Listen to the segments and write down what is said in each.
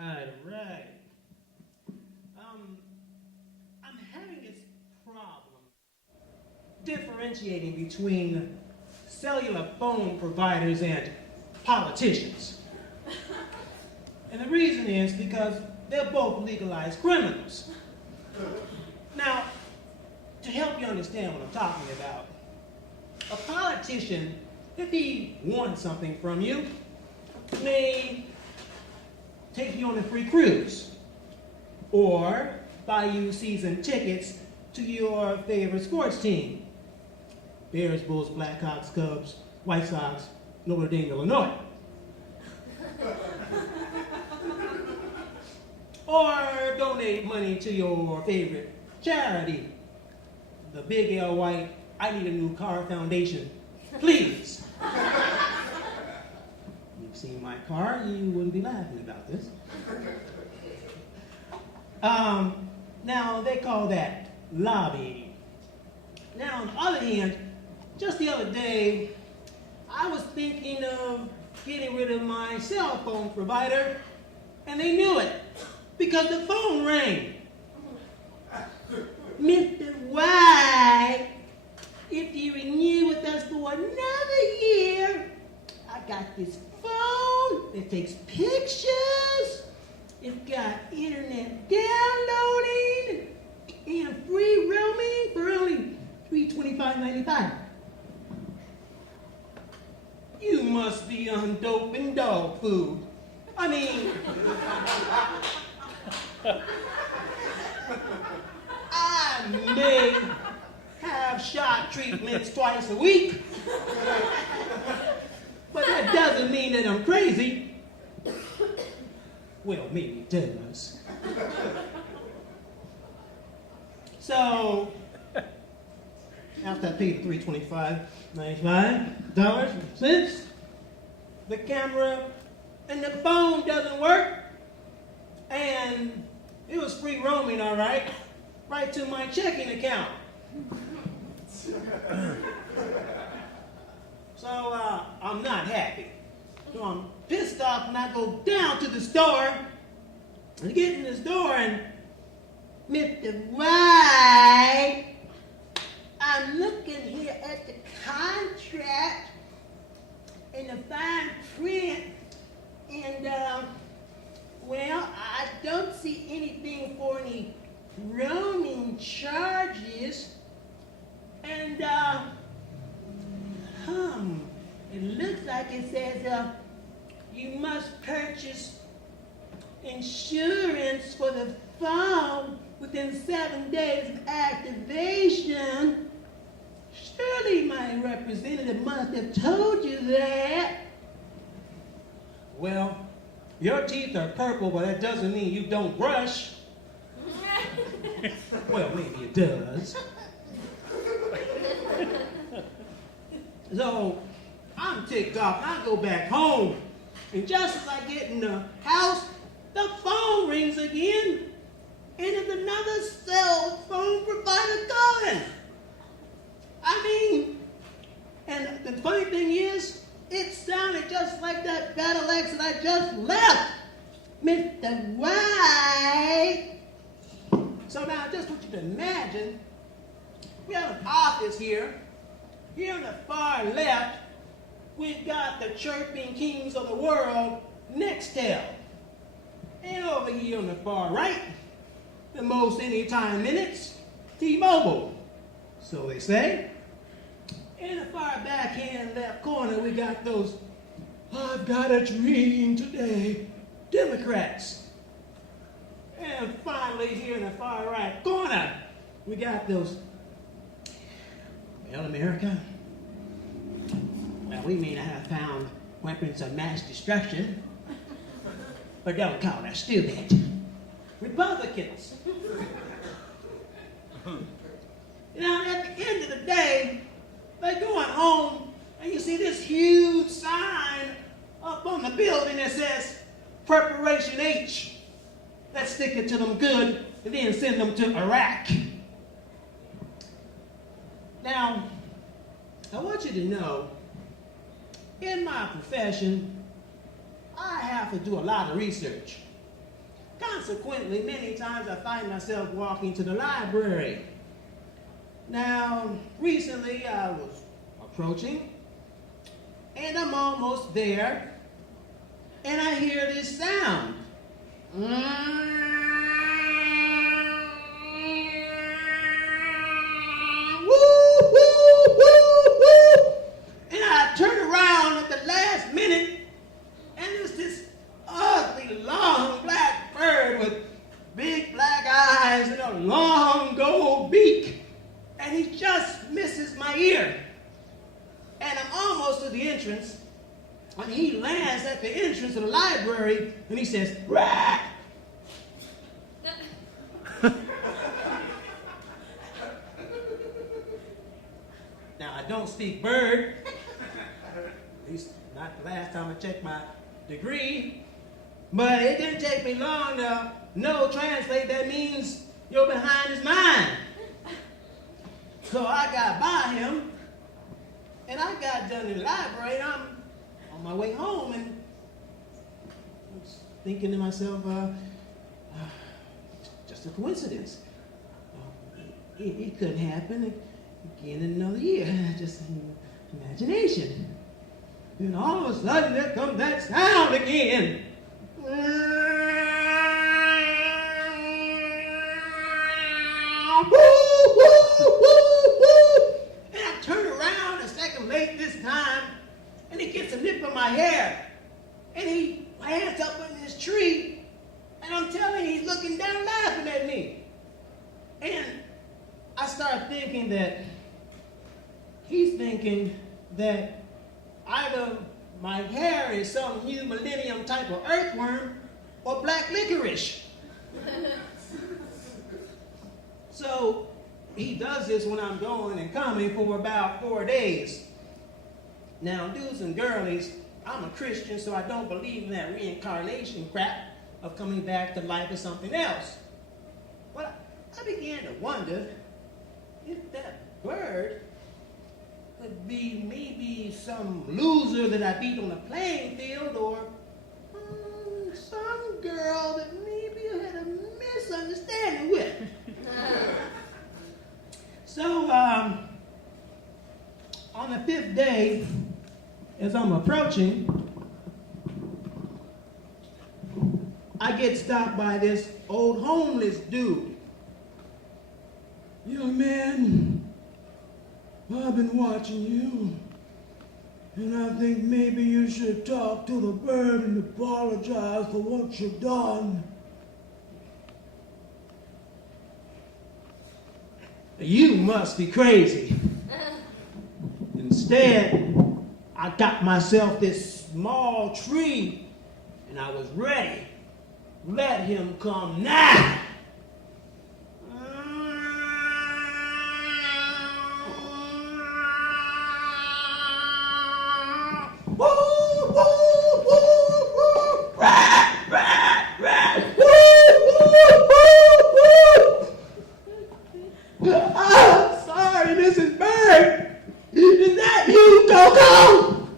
Right. I'm having this problem differentiating between cellular phone providers and politicians. And the reason is because they're both legalized criminals. Now, to help you understand what I'm talking about, a politician, if he wants something from you, may take you on a free cruise, or buy you season tickets to your favorite sports team. Bears, Bulls, Blackhawks, Cubs, White Sox, Notre Dame, Illinois. Or donate money to your favorite charity, the Big L White I Need a New Car Foundation. Please. You've seen my car, you wouldn't be laughing about this. Now, they call that lobbying. Now, on the other hand, just the other day, I was thinking of getting rid of my cell phone provider, and they knew it, because the phone rang. Mr. White, if you renew with us for another year, I got this phone that takes pictures, it's got internet downloading, and free roaming for only $325.95. You must be on dope and dog food. I mean, I may have shot treatments twice a week, but that doesn't mean that I'm crazy. Well, maybe it does. So, after I paid the $325.95, the camera and the phone doesn't work, and it was free roaming, all right to my checking account. So I'm not happy. So I'm pissed off, and I go down to the store, and get in the store, and Mr. White, I'm looking here at the contract and the fine print, and well, I don't see anything for any roaming charges, and it looks like it says you must purchase insurance for the phone within 7 days of activation. Surely my representative must have told you that. Well, your teeth are purple, but that doesn't mean you don't brush. Well, maybe it does. So, I'm ticked off, and I go back home. And just as I get in the house, the phone rings again. And it's another cell phone provider calling. I mean, and the funny thing is, it sounded just like that Battle X that I just left. Mr. White. So now I just want you to imagine, we have an office here. Here on the far left, we've got the chirping kings of the world, Nextel. And over here on the far right, the most anytime minutes, T-Mobile. So they say. In the far back hand left corner, we got those I've got a dream today, Democrats. And finally, here in the far right corner, we got those, well, America, well, we may not have found weapons of mass destruction, but don't call us stupid. Republicans. Now, at the end of the day, they're going home, and you see this huge sign up on the building that says, Preparation H. Let's stick it to them good, and then send them to Iraq. Now, I want you to know, in my profession, I have to do a lot of research. consequently, many times I find myself walking to the library. Now, recently I was approaching, and I'm almost there, and I hear this sound. Woo, woo, woo, woo. And I turn around at the last minute, and there's this ugly, long black bird with big black eyes and a long gold beak. And he just misses my ear. And I'm almost to the entrance, and he lands at the entrance of the library, and he says, "Rah!" Now, I don't speak bird, at least not the last time I checked my degree, but it didn't take me long to translate that means you're behind his mind. So I got by him, and I got done in the library, and I'm on my way home, and I was thinking to myself, just a coincidence. It couldn't happen again in another year, just imagination. And all of a sudden, there comes that sound again. And he gets a nip of my hair, and he lands up in this tree, and I'm telling you, he's looking down laughing at me. And I start thinking that he's thinking that either my hair is some new millennium type of earthworm or black licorice. So he does this when I'm going and coming for about 4 days. Now, dudes and girlies, I'm a Christian, so I don't believe in that reincarnation crap of coming back to life as something else. But I began to wonder if that bird could be maybe some loser that I beat on a playing field, or some girl that maybe I had a misunderstanding with. So, on the 5th day, as I'm approaching, I get stopped by this old homeless dude. "Young man, I've been watching you, and I think maybe you should talk to the bird and apologize for what you've done." "You must be crazy." Instead, I got myself this small tree, and I was ready. Let him come now. Woo, woo, woo, woo. Rah, rah, rah. Woo, woo, woo, woo. I'm sorry, Mrs. Bird. Is that you, Coco?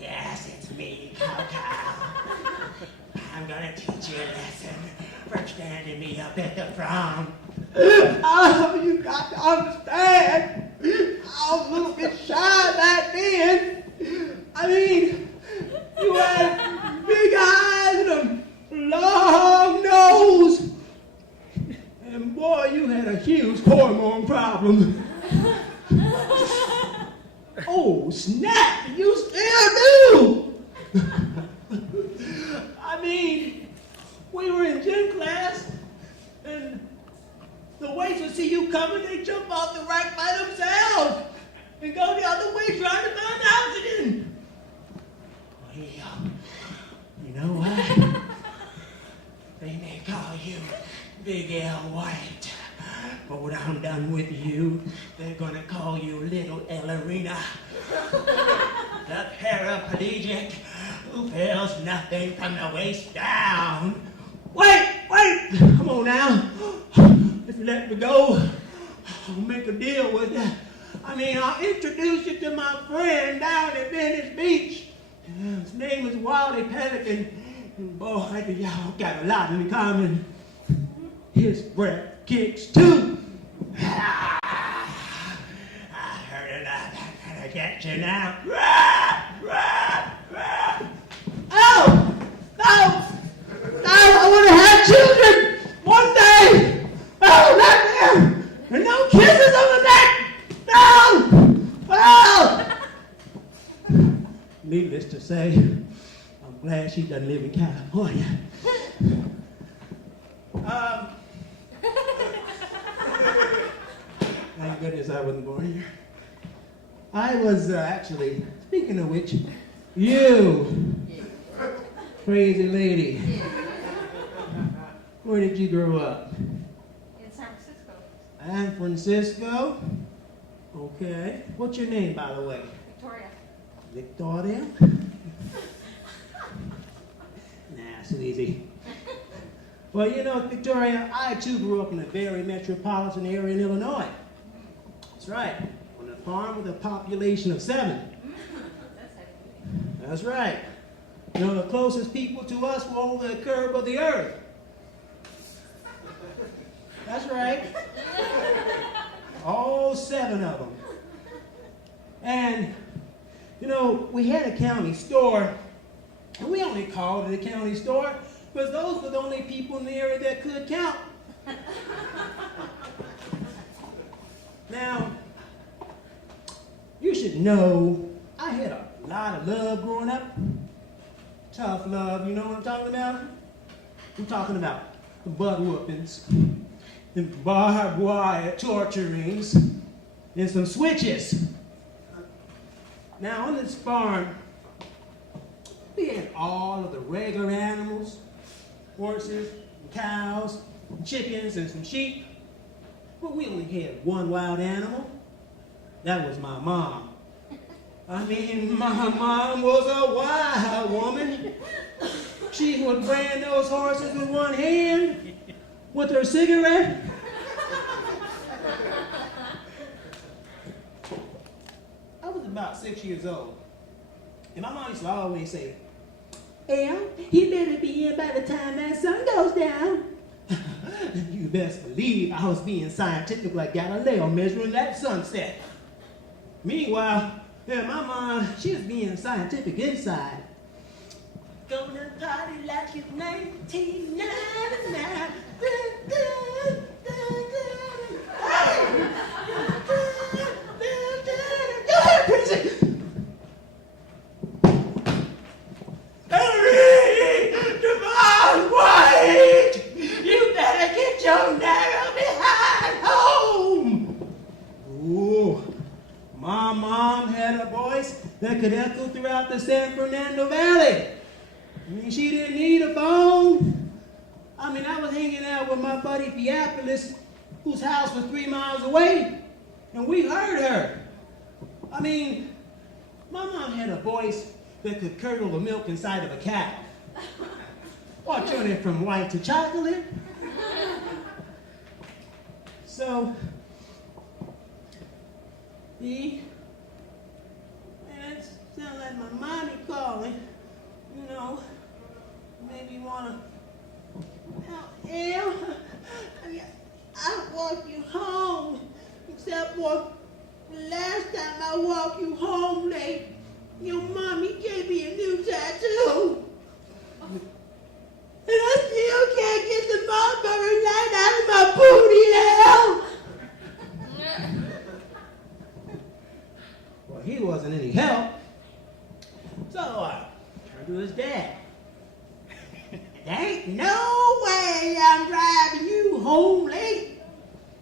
Yes, it's me, Coco. I'm gonna teach you a lesson for standing me up at the front. Oh, you got to understand. I was a little bit shy back then. I mean, you had big eyes and a long nose. And boy, you had a huge hormone problem. Oh, snap, you still do! I mean, we were in gym class, and the weights would see you coming, they jump off the rack by themselves and go the other way trying to find oxygen. Well, you know what? They may call you Big L White, but when I'm done with you, they're gonna call you Little Ellerina. The paraplegic who feels nothing from the waist down. Wait! Come on now. If you let me go, I'll make a deal with you. I'll introduce you to my friend down at Venice Beach. His name is Wally Pelican. Boy, I think y'all got a lot in common. His breath kicks too. I heard enough. I'm gonna get you now. Oh! No! No! I want to have children one day! Oh, not there! And no kisses on the neck! No! Oh! Needless to say, I'm glad she doesn't live in California. Thank goodness I wasn't born here. I was actually, speaking of which, you, crazy lady, where did you grow up? In San Francisco. San Francisco? Okay. What's your name, by the way? Victoria. Victoria? Nah, so easy. Well, you know, Victoria, I too grew up in a very metropolitan area in Illinois. That's right, on a farm with a population of 7. That's right. You know, the closest people to us were on the curve of the earth. That's right. All 7 of them. And, you know, we had a county store, and we only called it a county store because those were the only people in the area that could count. Now, you should know I had a lot of love growing up. Tough love, you know what I'm talking about? I'm talking about the butt whoopings, the barbed wire torturings, and some switches. Now, on this farm, we had all of the regular animals, horses, and cows, and chickens, and some sheep. But we only had one wild animal. That was my mom. I mean, my mom was a wild woman. She would brand those horses with one hand, with her cigarette. I was about 6 years old, and my mom used to always say, "El, you better be in by the time that sun goes down." You best believe I was being scientific like Galileo measuring that sunset. Meanwhile, yeah, my mom, she was being scientific inside. Gonna party like it's 1999. Go ahead, Princey. Ellery, Devon White, you better get your narrow behind home. Ooh. My mom had a voice that could echo throughout the San Fernando Valley. I mean, she didn't need a phone. I mean, I was hanging out with my buddy Theophilus, whose house was 3 miles away, and we heard her. I mean, my mom had a voice that could curdle the milk inside of a cow, or turn it from white to chocolate. So, see, it sounds like my mommy calling. You know, maybe you wanna, El, I'll walk you home, except for the last time I walked you home late, your mommy gave me a new tattoo. And I still can't get the mulberry light out of my booty, El. Well, he wasn't any help. So I turned to his dad. There ain't no way I'm driving you home late.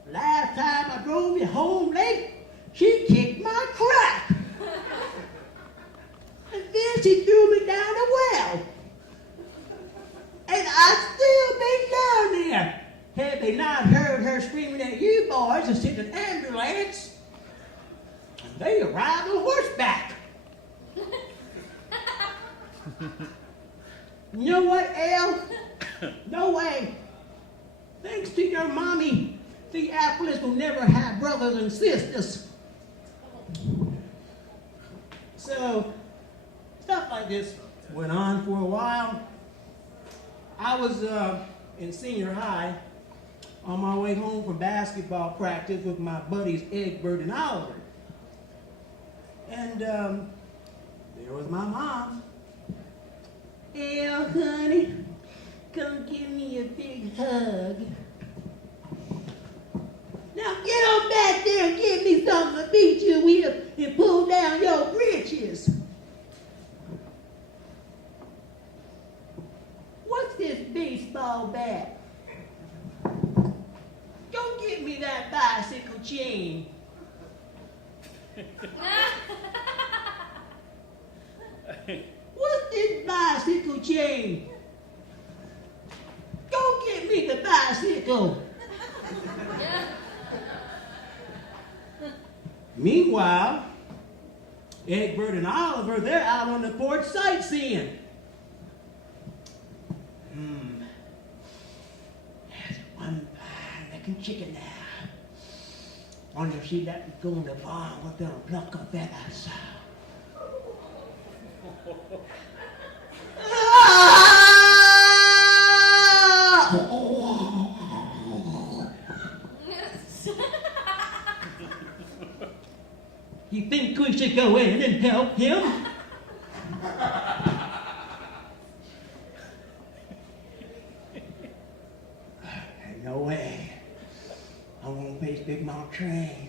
Last time I drove you home late, she kicked my crack. And then she threw me down a well. And I'd still be down there had they not heard her screaming at you boys and sent an ambulance. And they arrived on horseback. You know what, El? No way. Thanks to your mommy, Theophilus will never have brothers and sisters. So, stuff like this went on for a while. I was in senior high on my way home from basketball practice with my buddies Egbert and Oliver. And there was my mom. Hey, honey, come give me a big hug. Now get on back there and give me something to beat you with and pull down your britches. What's this baseball bat? Go get me that bicycle chain. What's this bicycle chain? Go get me the bicycle. Meanwhile, Egbert and Oliver, they're out on the porch sightseeing. There's one fine-looking chicken there. Wonder if she'd let me go in the barn with them and pluck her feathers. You think we should go in and help him? No way. I won't face Big Mom Train.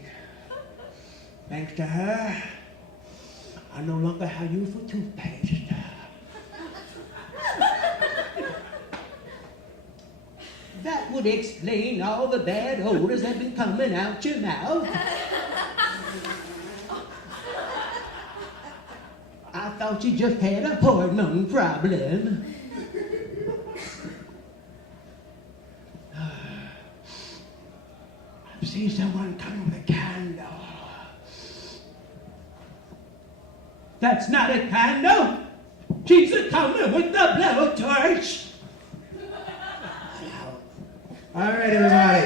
Thanks to her, I no longer have use for toothpaste. That would explain all the bad odors that have been coming out your mouth. I thought you just had a hormone problem. I see someone coming with a candle. That's not a candle. She's a coming with the blowtorch. All right, everybody.